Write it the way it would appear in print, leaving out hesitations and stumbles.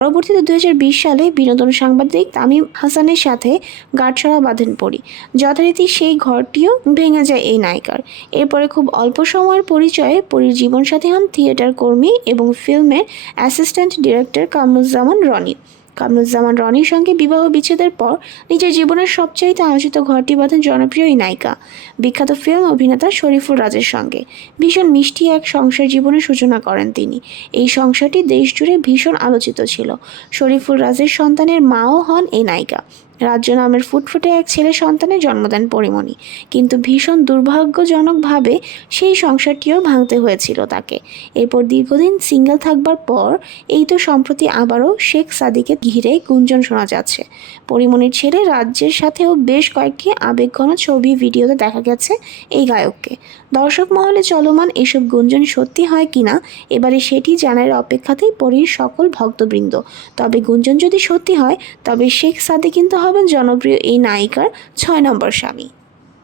পরবর্তীতে 2020 সালে বিনোদন সাংবাদিক তামিম হাসানের সাথে গাঁটছড়া বাঁধেন পরি। যথারীতি সেই ঘরটিও ভেঙে যায় এই নায়িকার। এরপরে খুব অল্প সময়ের পরিচয়ে পরির জীবনসাথী হন থিয়েটার কর্মী এবং ফিল্মের অ্যাসিস্ট্যান্ট ডিরেক্টর কামরুজ্জামান রনির সঙ্গে বিবাহ বিচ্ছেদের পর নিজের জীবনের সবচাইতে আলোচিত ঘরটি বাঁধেন জনপ্রিয় এই নায়িকা বিখ্যাত ফিল্ম অভিনেতা শরীফুল রাজের সঙ্গে। ভীষণ মিষ্টি এক সংসার জীবনের সূচনা করেন তিনি। এই সংসারটি দেশ জুড়ে ভীষণ আলোচিত ছিল। শরীফুল রাজের সন্তানের মাও হন এই নায়িকা। রাজ্য নামের ফুটফুটে এক ছেলে সন্তানের জন্ম দেন পরিমণি, কিন্তু ভীষণ দুর্ভাগ্যজনকভাবে সেই সংসারটিও ভাঙতে হয়েছিল তাকে। এরপর দীর্ঘদিন সিঙ্গেল থাকবার পর এই তো সম্প্রতি আবারও শেখ সাদিকে ঘিরে গুঞ্জন শোনা যাচ্ছে। পরিমণির ছেলে রাজ্যের সাথেও বেশ কয়েকটি আবেগঘন ছবি ভিডিওতে দেখা গেছে এই গায়ককে। দর্শক মহলে চলমান এসব গুঞ্জন সত্যি হয় কিনা এবারে সেটি জানার অপেক্ষাতেই পরীর সকল ভক্তবৃন্দ। তবে গুঞ্জন যদি সত্যি হয় তবে শেখ সাদিক কিন্তু হবেন জনপ্রিয় এই নায়িকার 6 নম্বর স্বামী।